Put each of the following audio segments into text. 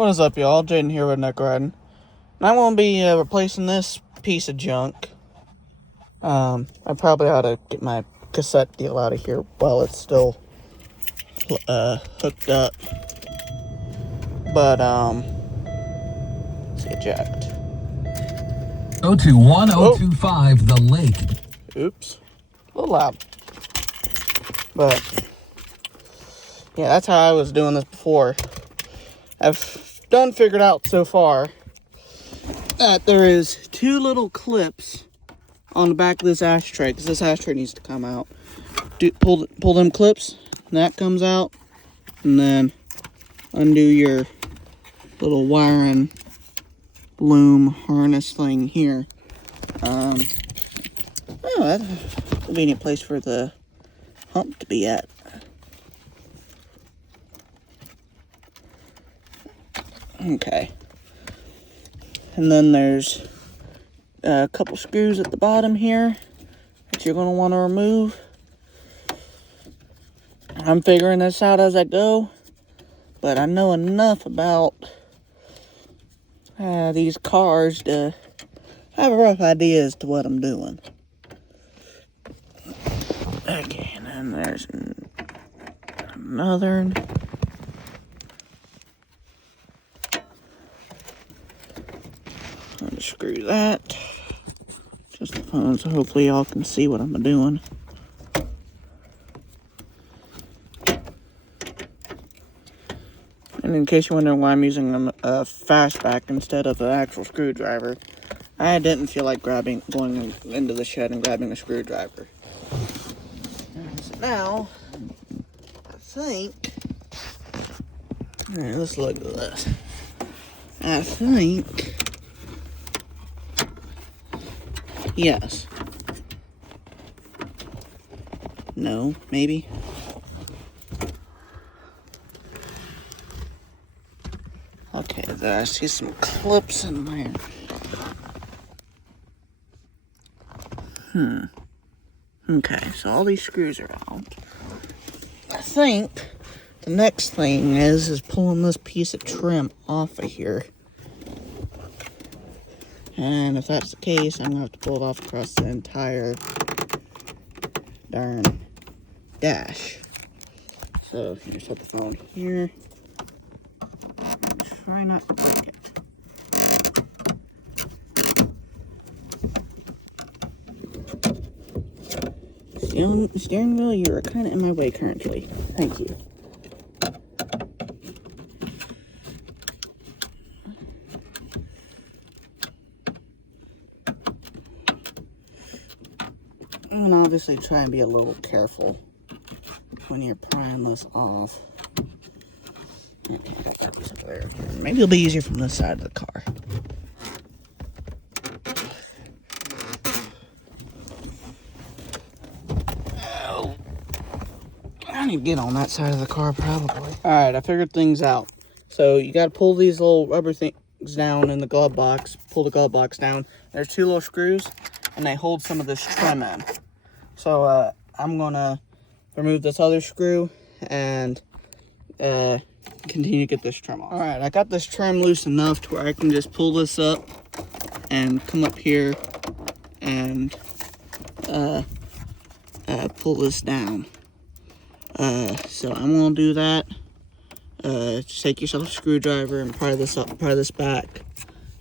What is up, y'all? Jaden here with Neck Riding. And I'm going to be replacing this piece of junk. I probably ought to get my cassette deal out of here while it's still hooked up. But, let's eject. Go to 1025 The Lake. Oops. A little loud. But, yeah, that's how I was doing this before. I've figured out so far that there is two little clips on the back of this ashtray, because this ashtray needs to come out. Pull them clips, and that comes out, and then undo your little wiring loom harness thing here. Oh, that's a convenient place for the hump to be at. Okay. And then there's a couple screws at the bottom here that you're going to want to remove. I'm figuring this out as I go, but I know enough about these cars to have a rough idea as to what I'm doing. Okay, and then there's another. Unscrew that. Just the phone, so hopefully y'all can see what I'm doing. And in case you're wondering why I'm using a fastback instead of an actual screwdriver, I didn't feel like going into the shed and grabbing a screwdriver. So now, I think, alright, let's look at this. I think, yes. No, maybe. Okay, there, I see some clips in there. Okay, so all these screws are out. I think the next thing is pulling this piece of trim off of here. And if that's the case, I'm gonna have to pull it off across the entire darn dash. So here's put the phone here. Try not to break it. Steering wheel, you're kind of in my way currently. Thank you. And obviously try and be a little careful when you're prying this off. Okay, maybe it'll be easier from this side of the car. Oh, I need to get on that side of the car probably. Alright, I figured things out. So you gotta pull these little rubber things down in the glove box. Pull the glove box down. There's two little screws, and they hold some of this trim in. So I'm gonna remove this other screw and continue to get this trim off. Alright, I got this trim loose enough to where I can just pull this up and come up here and pull this down. So I'm gonna do that. Just take yourself a screwdriver and pry this up, pry this back.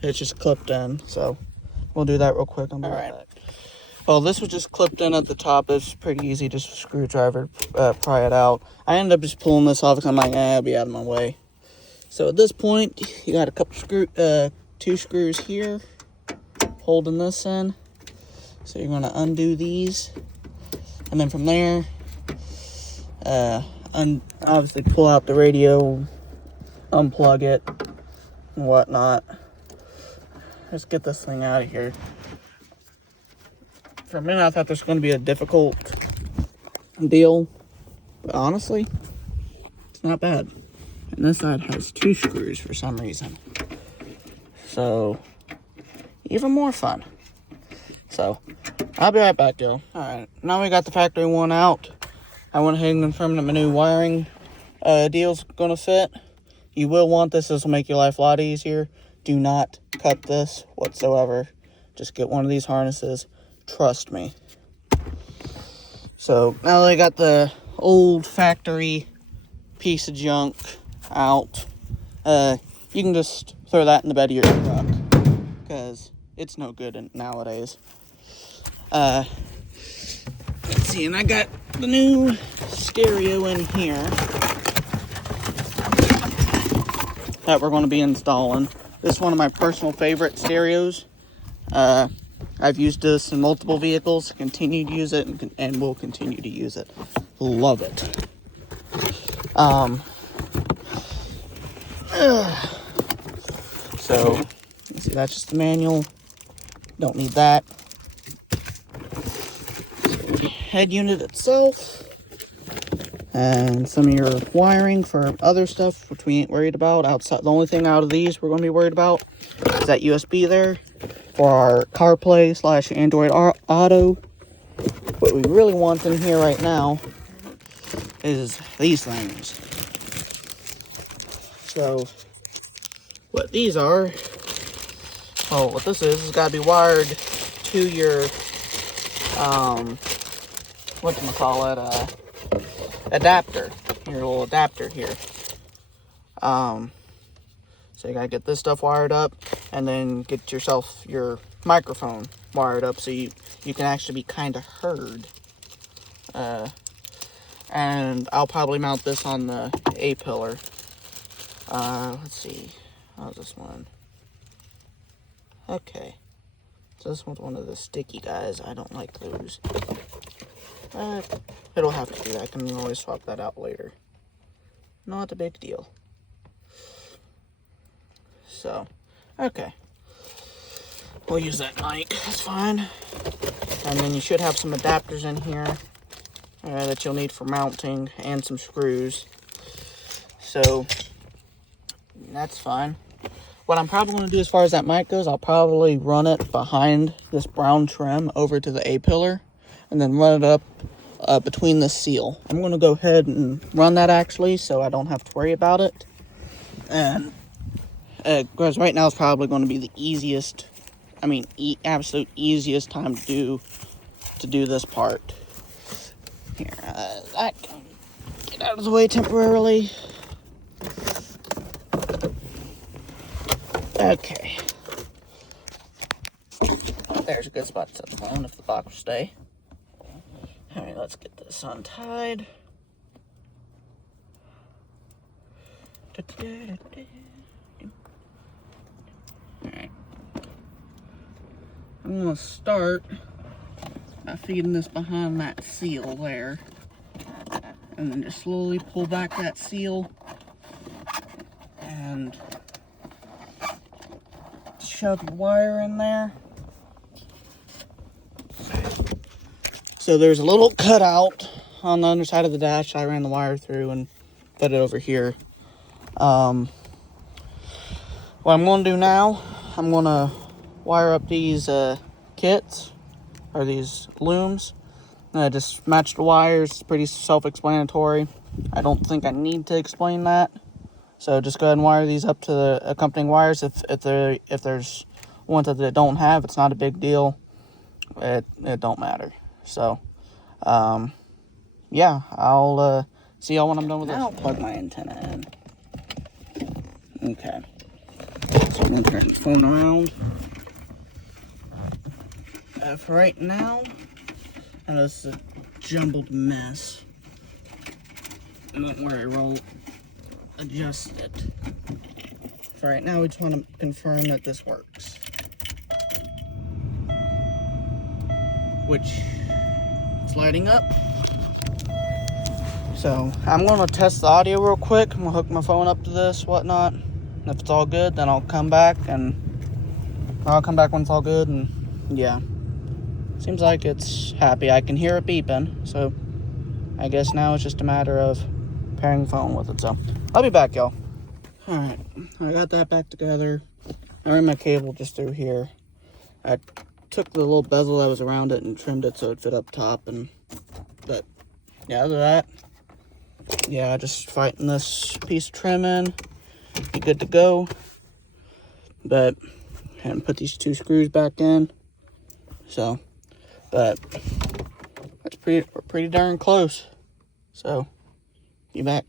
It's just clipped in, so we'll do that real quick. All right. Well, this was just clipped in at the top. It's pretty easy, just a screwdriver, pry it out. I ended up just pulling this off because I'm like, it'll be out of my way. So at this point, you got a couple two screws here holding this in. So you're gonna undo these, and then from there, obviously pull out the radio, unplug it, and whatnot. Let's get this thing out of here. For a minute, I thought this was going to be a difficult deal, but honestly, it's not bad. And this side has two screws for some reason. So, even more fun. So, I'll be right back, y'all. Alright, now we got the factory one out. I went ahead and confirmed that my new wiring deal's going to fit. You will want this. This will make your life a lot easier. Do not cut this whatsoever. Just get one of these harnesses. Trust me. So now that I got the old factory piece of junk out, you can just throw that in the bed of your truck, because it's no good nowadays. Let's see, and I got the new stereo in here that we're going to be installing. This is one of my personal favorite stereos. I've used this in multiple vehicles, continue to use it, and will continue to use it. Love it. So, let's see, that's just the manual. Don't need that. Head unit itself. And some of your wiring for other stuff, which we ain't worried about. Outside, the only thing out of these we're going to be worried about is that USB there for our CarPlay / Android Auto. What we really want in here right now is these things. So, what these are, what this is got to be wired to your, whatchamacallit, adapter, your little adapter here. So you gotta get this stuff wired up, and then get yourself your microphone wired up so you can actually be kind of heard. And I'll probably mount this on the A-pillar. Let's see, how's this one? Okay, so this one's one of the sticky guys. I don't like those. It'll have to be. I can always swap that out later. Not a big deal. So, okay. We'll use that mic. That's fine. And then you should have some adapters in here that you'll need for mounting, and some screws. So, that's fine. What I'm probably going to do as far as that mic goes, I'll probably run it behind this brown trim over to the A-pillar, and then run it up between the seal. I'm going to go ahead and run that actually, so I don't have to worry about it. And because right now is probably going to be the easiest, absolute easiest time to do this part. Here, I can get out of the way temporarily. Okay. There's a good spot to set the phone if the box will stay. Alright, let's get this untied. Alright. I'm going to start by feeding this behind that seal there. And then just slowly pull back that seal. And shove your wire in there. So there's a little cutout on the underside of the dash. I ran the wire through and put it over here. What I'm going to do now, I'm going to wire up these kits, or these looms. Just match the wires. It's pretty self-explanatory. I don't think I need to explain that. So just go ahead and wire these up to the accompanying wires. If there's ones that they don't have, it's not a big deal. It don't matter. So, yeah, I'll see y'all when I'm done with this. I'll plug my antenna in. Okay. So I'm going to turn the phone around. For right now, I know this is a jumbled mess. Don't worry, we'll adjust it. For right now, we just want to confirm that this works. Which is lighting up. So I'm going to test the audio real quick. I'm going to hook my phone up to this, whatnot. And if it's all good, then I'll come back when it's all good. And yeah, seems like it's happy. I can hear it beeping. So I guess now it's just a matter of pairing the phone with it. So I'll be back, y'all. All right, I got that back together. I ran my cable just through here. I took the little bezel that was around it and trimmed it so it fit up top. But yeah, other than that, yeah, just fighting this piece of trim in. be good to go. But and put these 2 screws back in. So, but we're pretty darn close. So, be back.